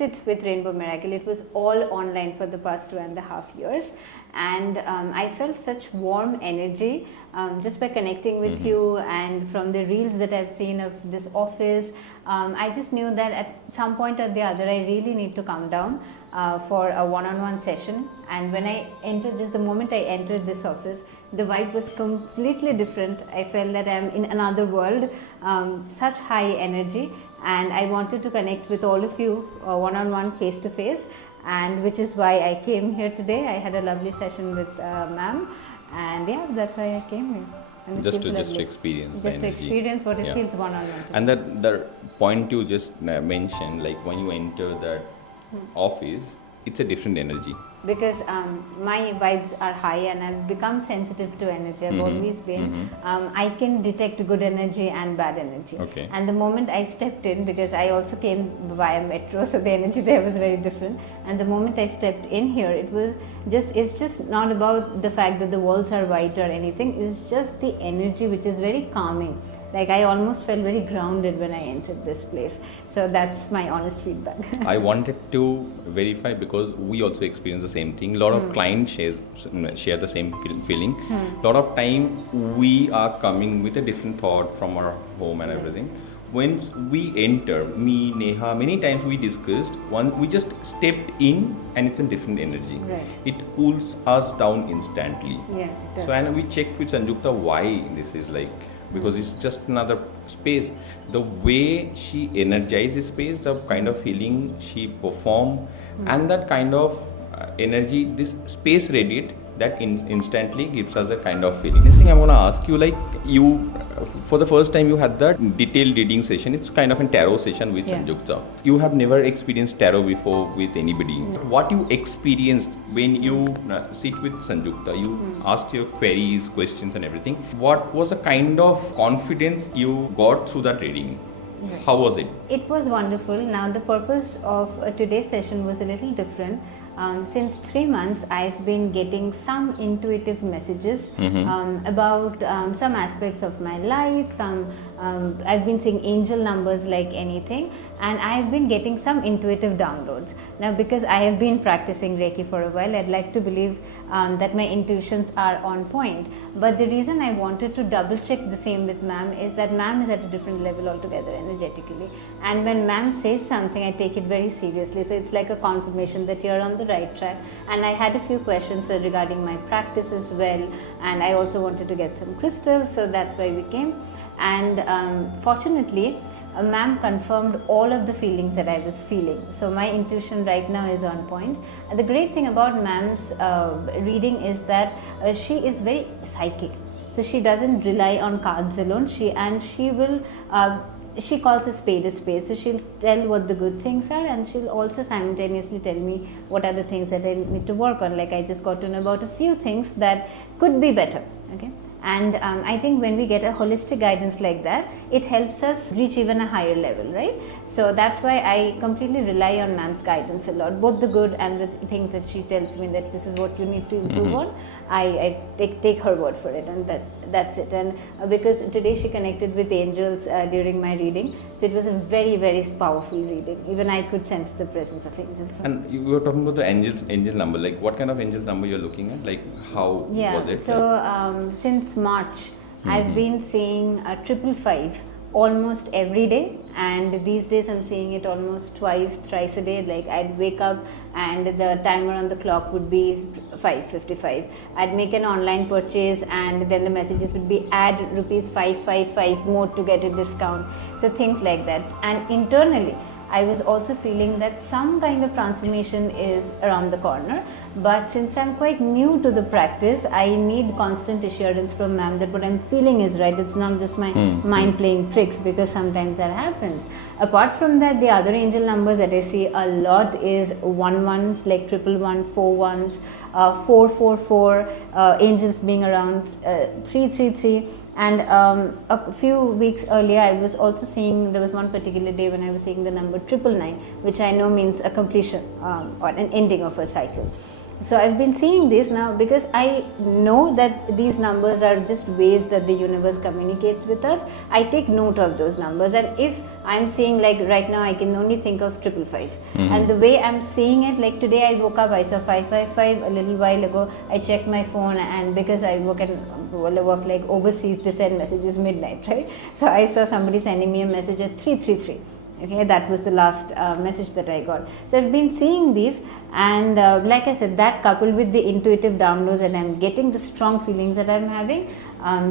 connected with Rainbow Miracle, it was all online for the past 2.5 years, and I felt such warm energy just by connecting with you, and from the reels that I've seen of this office, I just knew that at some point or the other I really need to come down for a one-on-one session. And when I entered this, the moment I entered this office, the vibe was completely different. I felt that I'm in another world, such high energy, and I wanted to connect with all of you one-on-one, face-to-face, and which is why I came here today. I had a lovely session with ma'am, and yeah, that's why I came here. And just to experience the energy. Just to experience what it feels one-on-one. And that the point you just mentioned, like when you enter that office, it's a different energy. Because my vibes are high and I've become sensitive to energy. I've always been. I can detect good energy and bad energy. Okay. And the moment I stepped in, because I also came via metro, so the energy there was very different. And the moment I stepped in here, it's just not about the fact that the walls are white or anything. It's just the energy which is very calming. Like I almost felt very grounded when I entered this place. So that's my honest feedback. I wanted to verify because we also experience the same thing. A lot of clients share the same feeling. A lot of time we are coming with a different thought from our home and everything. Once we enter, me, Neha, many times we discussed, we just stepped in and it's a different energy. Right. It cools us down instantly. Yeah, it does. So and we checked with Sanjukta why this is like, because it's just another space. The way she energizes space, the kind of healing she perform, and that kind of energy this space radiate, that instantly gives us a kind of feeling. This thing I want to ask you, like you, for the first time you had that detailed reading session. It's kind of a tarot session with Sanjukta. You have never experienced tarot before with anybody. What you experienced when you sit with Sanjukta, you asked your queries, questions and everything. What was the kind of confidence you got through that reading? How was it? It was wonderful. Now the purpose of today's session was a little different. Since 3 months, I've been getting some intuitive messages about some aspects of my life. I've been seeing angel numbers like anything, and I've been getting some intuitive downloads. Now, because I have been practicing Reiki for a while, I'd like to believe that my intuitions are on point. But the reason I wanted to double check the same with ma'am is that ma'am is at a different level altogether energetically. And when ma'am says something, I take it very seriously. So it's like a confirmation that you're on the right track. And I had a few questions regarding my practice as well. And I also wanted to get some crystals. So that's why we came. And fortunately, ma'am confirmed all of the feelings that I was feeling. So my intuition right now is on point. And the great thing about ma'am's reading is that she is very psychic. So she doesn't rely on cards alone. She will she calls a spade a spade. So she'll tell what the good things are, and she'll also simultaneously tell me what are the things that I need to work on. Like I just got to know about a few things that could be better. Okay. And I think when we get a holistic guidance like that, it helps us reach even a higher level, right? So that's why I completely rely on ma'am's guidance a lot, both the good and the things that she tells me that this is what you need to improve on. I take her word for it, and that's it. And because today she connected with angels during my reading, so it was a very, very powerful reading. Even I could sense the presence of angels. And you were talking about the angel number. Like what kind of angel number you're looking at? Like how was it? So since March, I've been seeing 555 almost every day, and these days I'm seeing it almost thrice a day. Like I'd wake up and the timer on the clock would be 5:55. I'd make an online purchase and then the messages would be add rupees 555 more to get a discount. So things like that. And internally I was also feeling that some kind of transformation is around the corner. But since I'm quite new to the practice, I need constant assurance from ma'am that what I'm feeling is right. It's not just my mind playing tricks, because sometimes that happens. Apart from that, the other angel numbers that I see a lot is 11s, like 111, 41s, 444, angels being around 333. And a few weeks earlier, I was also seeing, there was one particular day when I was seeing the number 999, which I know means a completion or an ending of a cycle. So I've been seeing this now because I know that these numbers are just ways that the universe communicates with us. I take note of those numbers, and if I'm seeing, like right now I can only think of 555, and the way I'm seeing it, like today I woke up, I saw 555 a little while ago. I checked my phone, and because I work like overseas, they send messages midnight, right? So I saw somebody sending me a message at 333. Okay, that was the last message that I got. So I've been seeing these, and like I said, that coupled with the intuitive downloads, and I'm getting the strong feelings that I'm having.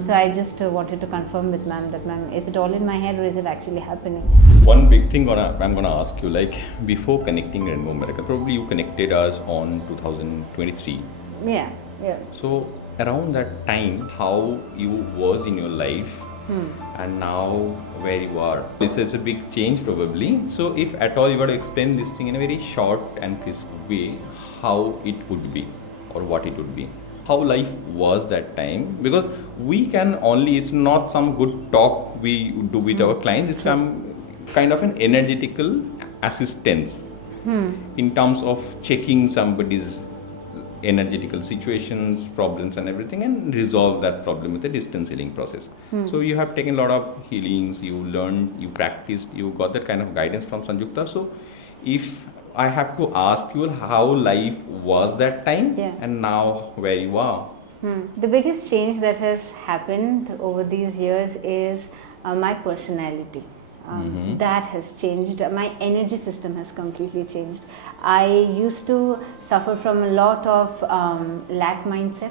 So I just wanted to confirm with ma'am that, ma'am, is it all in my head or is it actually happening? One big thing I'm gonna ask you, like before connecting Rainbow Miracle, probably you connected us on 2023. Yeah. So around that time, how you was in your life, and now where you are. This is a big change probably. So if at all you got to explain this thing in a very short and crisp way, how it would be or what it would be. How life was that time, because we can only, it's not some good talk we do with our clients, it's some kind of an energetical assistance in terms of checking somebody's energetical situations, problems and everything, and resolve that problem with a distance healing process. So you have taken a lot of healings, you learned, you practiced, you got that kind of guidance from Sanjukta. So if I have to ask you how life was that time and now where you are. The biggest change that has happened over these years is my personality. That has changed. My energy system has completely changed. I used to suffer from a lot of lack mindset,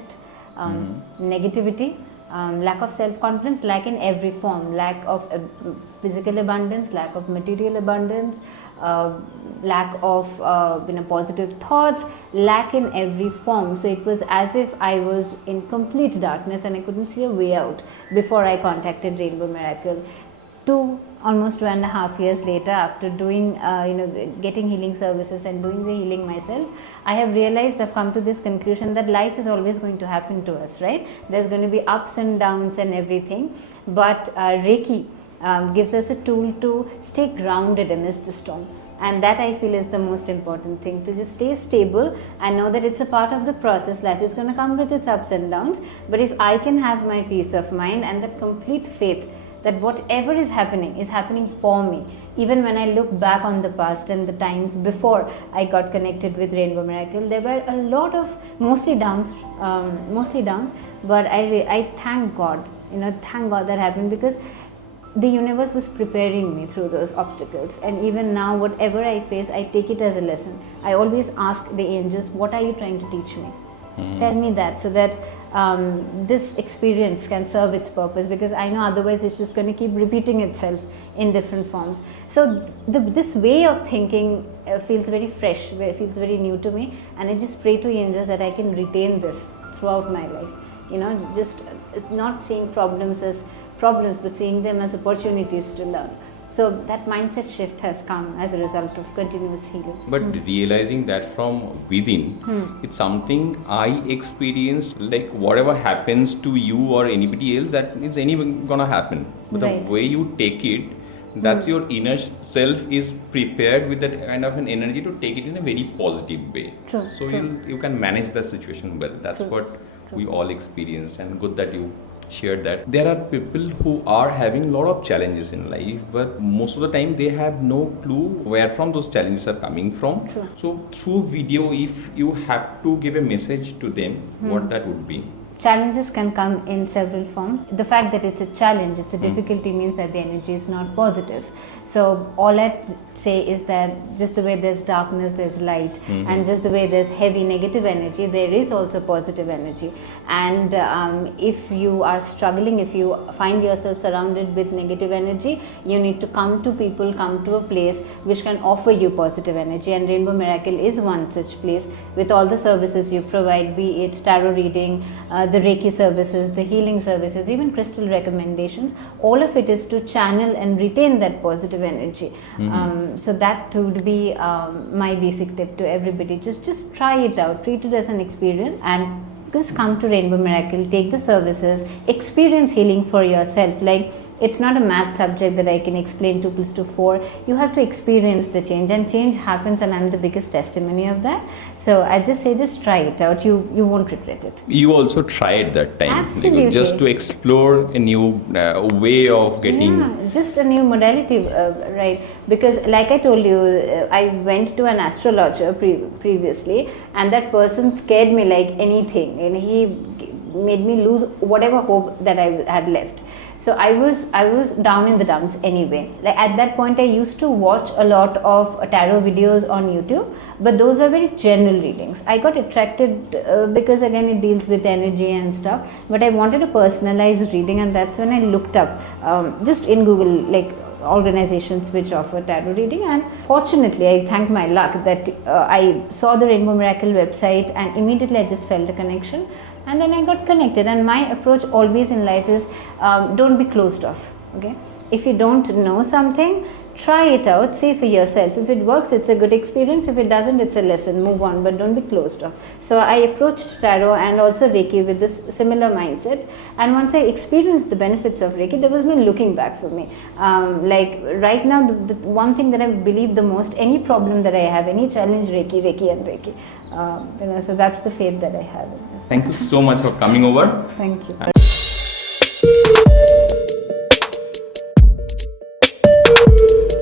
negativity, lack of self-confidence, lack in every form, lack of physical abundance, lack of material abundance, lack of positive thoughts, lack in every form. So it was as if I was in complete darkness and I couldn't see a way out before I contacted Rainbow Miracle. Almost 2.5 years later, after doing getting healing services and doing the healing myself, I have realized, I've come to this conclusion that life is always going to happen to us, right? There's going to be ups and downs and everything, but Reiki gives us a tool to stay grounded amidst the storm. And that I feel is the most important thing, to just stay stable and know that it's a part of the process. Life is going to come with its ups and downs, but if I can have my peace of mind and that complete faith that whatever is happening for me. Even when I look back on the past and the times before I got connected with Rainbow Miracle, there were a lot of mostly downs, but I thank God, thank God that happened, because the universe was preparing me through those obstacles. And even now, whatever I face, I take it as a lesson. I always ask the angels, what are you trying to teach me? Tell me that, so that this experience can serve its purpose, because I know otherwise it's just going to keep repeating itself in different forms. So this way of thinking feels very fresh, feels very new to me, and I just pray to angels that I can retain this throughout my life. Just it's not seeing problems as problems, but seeing them as opportunities to learn. So that mindset shift has come as a result of continuous healing. But realizing that from within, it's something I experienced, like whatever happens to you or anybody else, that is anyway gonna happen. But the way you take it, that's your inner self is prepared with that kind of an energy to take it in a very positive way. So you can manage the situation well. That's what we all experienced, and good that you shared that. There are people who are having a lot of challenges in life, but most of the time they have no clue where from those challenges are coming from. So through video, if you have to give a message to them, what that would be? Challenges can come in several forms. The fact that it's a challenge, it's a difficulty, means that the energy is not positive. So all I say is that just the way there's darkness, there's light, and just the way there's heavy negative energy, there is also positive energy. And if you are struggling, if you find yourself surrounded with negative energy, you need to come to people, come to a place which can offer you positive energy. And Rainbow Miracle is one such place, with all the services you provide, be it tarot reading, the Reiki services, the healing services, even crystal recommendations. All of it is to channel and retain that positive energy. So that would be my basic tip to everybody. Just try it out, treat it as an experience, and just come to Rainbow Miracle, take the services, experience healing for yourself. Like It's not a math subject that I can explain 2 + 2 4. You have to experience the change, and change happens, and I'm the biggest testimony of that. So I just say, just try it out. You won't regret it. You also tried that time, Absolutely. just to explore a new way of getting. Yeah, just a new modality, right? Because like I told you, I went to an astrologer previously, and that person scared me like anything, and he made me lose whatever hope that I had left. So I was down in the dumps anyway. Like at that point, I used to watch a lot of tarot videos on YouTube, but those were very general readings. I got attracted because again it deals with energy and stuff. But I wanted a personalized reading, and that's when I looked up just in Google like organizations which offer tarot reading, and fortunately I thank my luck that I saw the Rainbow Miracle website, and immediately I just felt a connection, and then I got connected. And my approach always in life is don't be closed off. Okay, if you don't know something, try it out, see for yourself. If it works, it's a good experience. If it doesn't, it's a lesson, move on, but don't be closed off. So I approached tarot and also Reiki with this similar mindset, and once I experienced the benefits of Reiki, there was no looking back for me. Like right now, the one thing that I believe the most, any problem that I have, any challenge, Reiki, Reiki and Reiki. So that's the faith that I have in this. Thank you so much for coming over. Thank you.